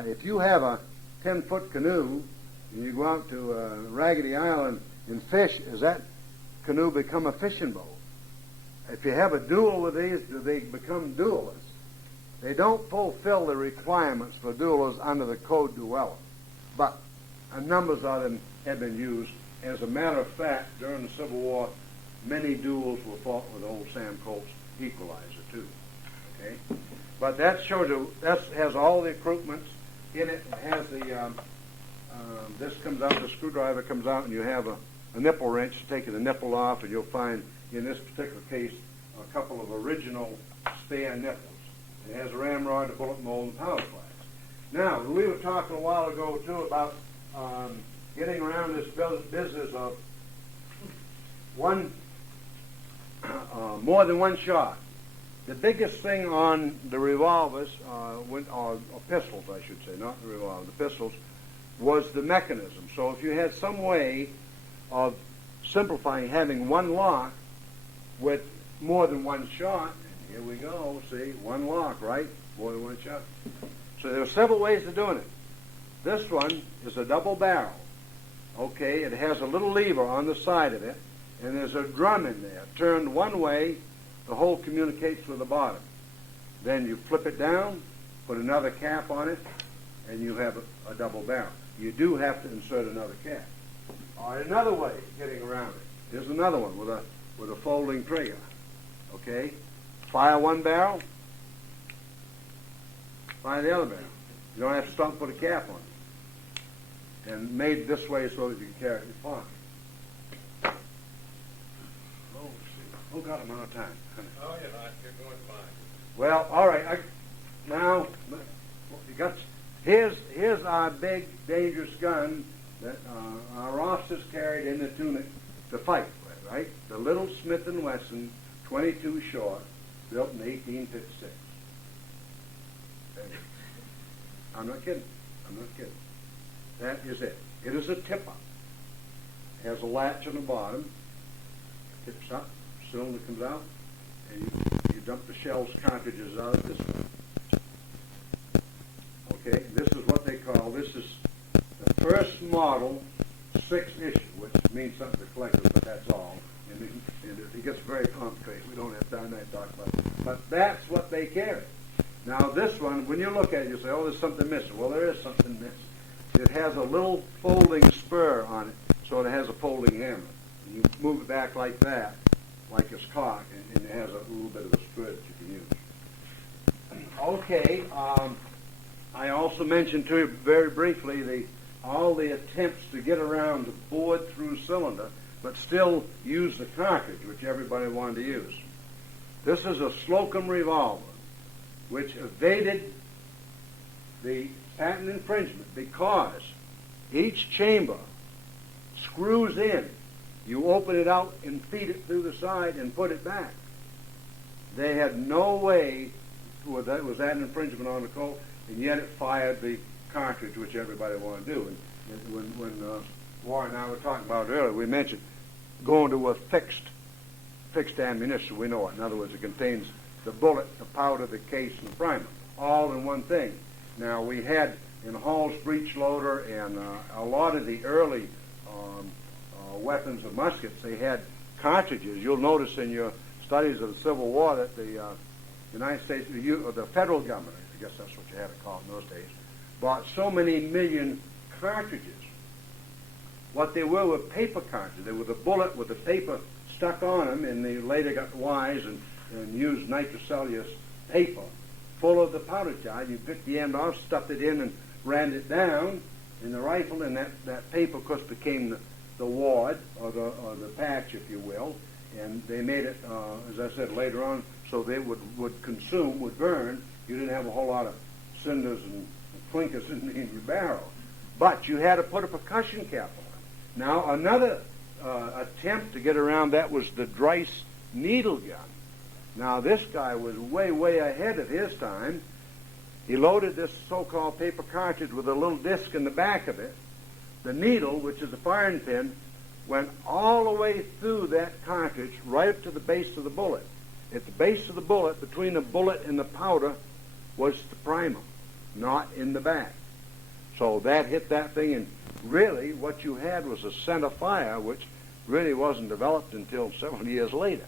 If you have a 10-foot canoe and you go out to Raggedy Island and fish, does that canoe become a fishing boat? If you have a duel with these, do they become duelists? They don't fulfill the requirements for duelists under the Code Duellum, but numbers of them have been used. As a matter of fact, during the Civil War, many duels were fought with old Sam Colt's equalizer, too. Okay? But that shows you, that has all the accoutrements in it. It has the, this comes out, the screwdriver comes out, and you have a nipple wrench taking the nipple off, and you'll find, in this particular case, a couple of original spare nipples. It has a ramrod, a bullet mold, and powder flask. Now, we were talking a while ago, too, about getting around this business of more than one shot. The biggest thing on the revolvers, or pistols, I should say, not the revolver, the pistols, was the mechanism. So if you had some way of simplifying having one lock with more than one shot, and here we go, see, one lock, right? More than one shot. So there are several ways of doing it. This one is a double barrel. Okay, it has a little lever on the side of it, and there's a drum in there. Turned one way, the hole communicates with the bottom. Then you flip it down, put another cap on it, and you have a double barrel. You do have to insert another cap. All right, another way of getting around it. Here's another one with a folding trigger. Okay, fire one barrel, fire the other barrel. You don't have to stop and put a cap on it. And made this way so that you can carry it in your pocket. Oh God, I'm out of time. Oh, you're not. You're going fine. Well, all right. Now, here's our big, dangerous gun that our officers carried in the tunic to fight with, right? The little Smith & Wesson 22 short, built in 1856. I'm not kidding. I'm not kidding. That is it. It is a tip-up. It has a latch on the bottom. Tips up, cylinder comes out, and you dump the shells cartridges out of this one. Okay, this is what they call, this is the first model 6 issue, which means something to collectors, but that's all. And it gets very complicated. We don't have time to talk about it. But that's what they carry. Now this one, when you look at it, you say, oh, there's something missing. Well, there is something missing. It has a little folding spur on it, so it has a folding hammer. And you move it back like that, like it's cocked, and it has a little bit of a spur that you can use. Okay, I also mentioned to you very briefly all the attempts to get around the bored-through cylinder, but still use the cartridge, which everybody wanted to use. This is a Slocum revolver, which evaded the patent infringement because each chamber screws in. You open it out and feed it through the side and put it back. They had no way, was that an infringement on the Colt, and yet it fired the cartridge, which everybody wanted to do. And when Warren and I were talking about it earlier, we mentioned going to a fixed ammunition. We know it. In other words, it contains the bullet, the powder, the case, and the primer, all in one thing. Now, we had in Hall's breech loader and a lot of the early weapons and muskets, they had cartridges. You'll notice in your studies of the Civil War that the United States, or the federal government, I guess that's what you had to call it in those days, bought so many million cartridges. What they were paper cartridges. They were the bullet with the paper stuck on them, and they later got wise and used nitrocellulose paper full of the powder charge. You bit the end off, stuffed it in, and ran it down in the rifle, and that paper, of course, became the wad, or the patch, if you will, and they made it, as I said, later on, so they would burn. You didn't have a whole lot of cinders and clinkers in your barrel. But you had to put a percussion cap on it. Now, another attempt to get around that was the Dryce needle gun. Now, this guy was way, way ahead of his time. He loaded this so-called paper cartridge with a little disc in the back of it. The needle, which is a firing pin, went all the way through that cartridge right up to the base of the bullet. At the base of the bullet, between the bullet and the powder, was the primer, not in the back. So that hit that thing, and really what you had was a center fire, which really wasn't developed until several years later.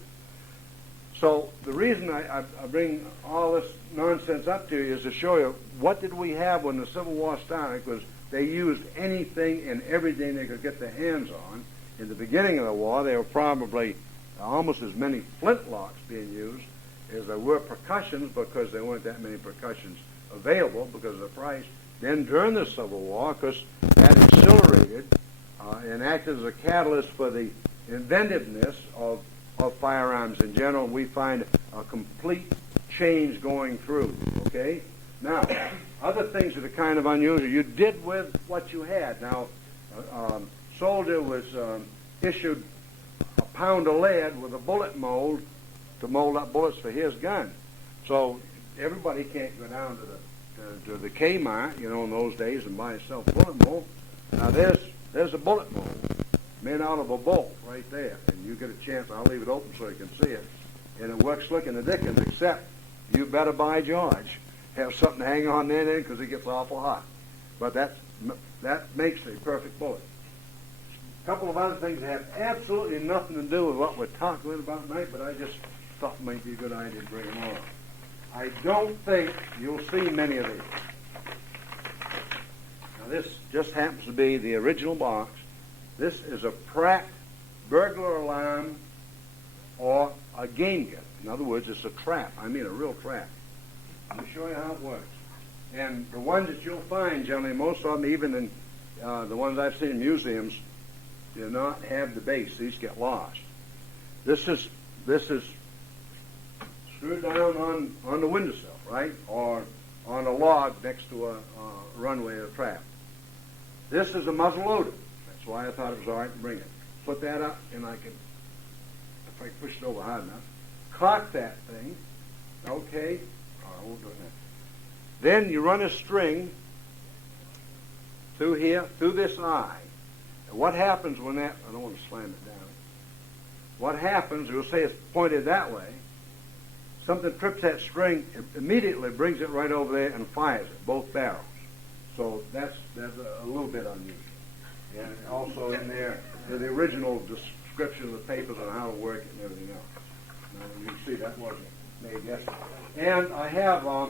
So the reason I bring all this nonsense up to you is to show you what did we have when the Civil War started, because they used anything and everything they could get their hands on. In the beginning of the war, there were probably almost as many flintlocks being used as there were percussions, because there weren't that many percussions available because of the price. Then during the Civil War, because that accelerated and acted as a catalyst for the inventiveness of firearms in general, we find a complete change going through, okay? Now, other things that are kind of unusual, you did with what you had. Now, Soldier was issued a pound of lead with a bullet mold to mold up bullets for his gun. So everybody can't go down to the Kmart, in those days and buy yourself a bullet mold. Now, there's a bullet mold made out of a bolt right there, and you get a chance, I'll leave it open so you can see it, and it works slick in the dickens, except you better, by George, have something to hang on there because it gets awful hot. But that makes a perfect bullet. A couple of other things that have absolutely nothing to do with what we're talking about tonight, but I just thought it might be a good idea to bring them on. I don't think you'll see many of these. Now, this just happens to be the original box. This is a Pratt burglar alarm or a game gun. In other words, it's a trap. I mean a real trap. Let me show you how it works. And the ones that you'll find, generally, most of them, even in the ones I've seen in museums, do not have the base. These get lost. This is screwed down on the windowsill, right? Or on a log next to a runway or trap. This is a muzzle loader. That's why I thought it was all right to bring it. Put that up, and I can, if I push it over hard enough, cock that thing. Okay. I won't do that. Then you run a string through here, through this eye. And what happens when that, I don't want to slam it down. What happens, we'll say it's pointed that way, something trips that string, it immediately brings it right over there and fires it, both barrels. So that's a little bit unusual. And also in there, the original description of the papers on how to work it and everything else. Now, you can see that wasn't made yesterday. And I have, I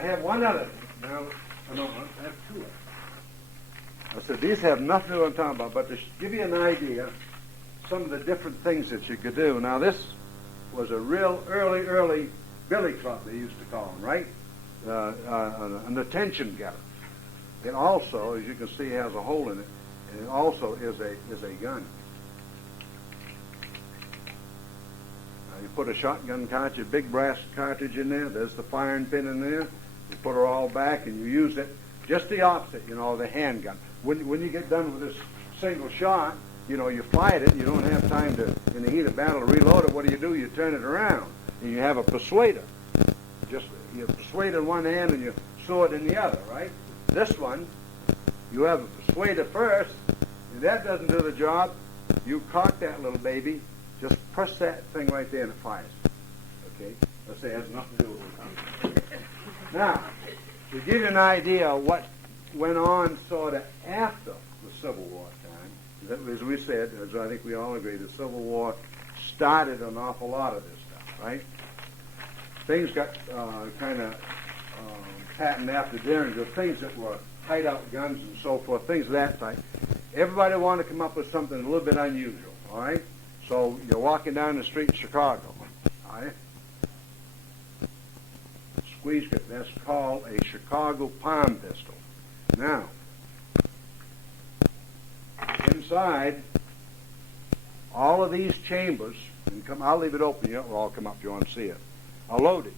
have one other. Now, I have two of them. I said, these have nothing to do with what I'm talking about, but to give you an idea, some of the different things that you could do. Now, this was a real early billy club, they used to call them, right? An attention getter. It also, as you can see, has a hole in it, and it also is a gun. Now, you put a shotgun cartridge, big brass cartridge in there. There's the firing pin in there. You put her all back, and you use it just the opposite, the handgun. When you get done with this single shot, you fired it. You don't have time to, in the heat of battle, to reload it. What do? You turn it around, and you have a persuader. Just you persuade in one hand, and you sword in the other, right? This one, you have a persuader first. If that doesn't do the job, you cock that little baby. Just press that thing right there, and it fires. Okay? Let's say it has nothing to do with it. Now, to give you an idea of what went on sort of after the Civil War time, as we said, as I think we all agree, the Civil War started an awful lot of this stuff, right? Things got kind of patterned after Derringer, things that were hideout guns and so forth, things of that type. Everybody wanted to come up with something a little bit unusual, all right? So you're walking down the street in Chicago, all right? Squeeze grip, that's called a Chicago palm pistol. Now, inside, all of these chambers, and I'll leave it open, it'll all come up if you want to see it, are loaded.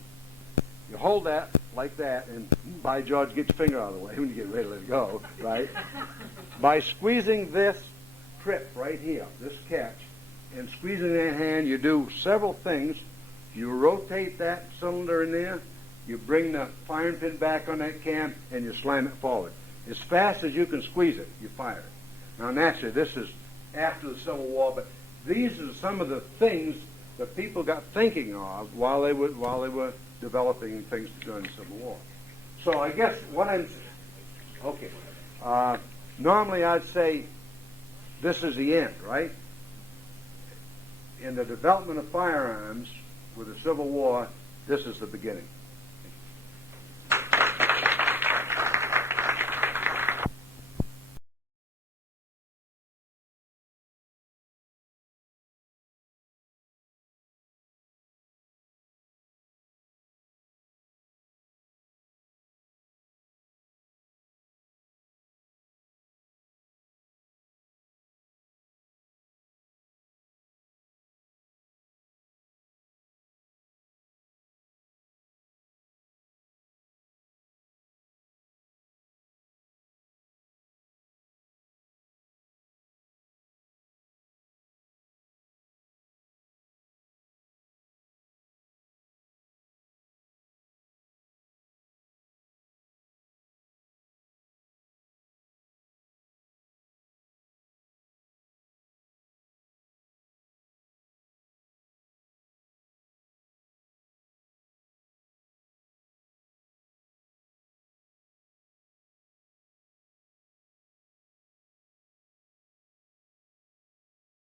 You hold that like that, and by George, get your finger out of the way when you get ready to let it go, right? By squeezing this trip right here, this catch, and squeezing that hand, you do several things. You rotate that cylinder in there, you bring the firing pin back on that cam, and you slam it forward. As fast as you can squeeze it, you fire it. Now, naturally, this is after the Civil War, but these are some of the things that people got thinking of while they were developing things during the Civil War. So I guess normally I'd say this is the end, right? In the development of firearms with the Civil War, this is the beginning.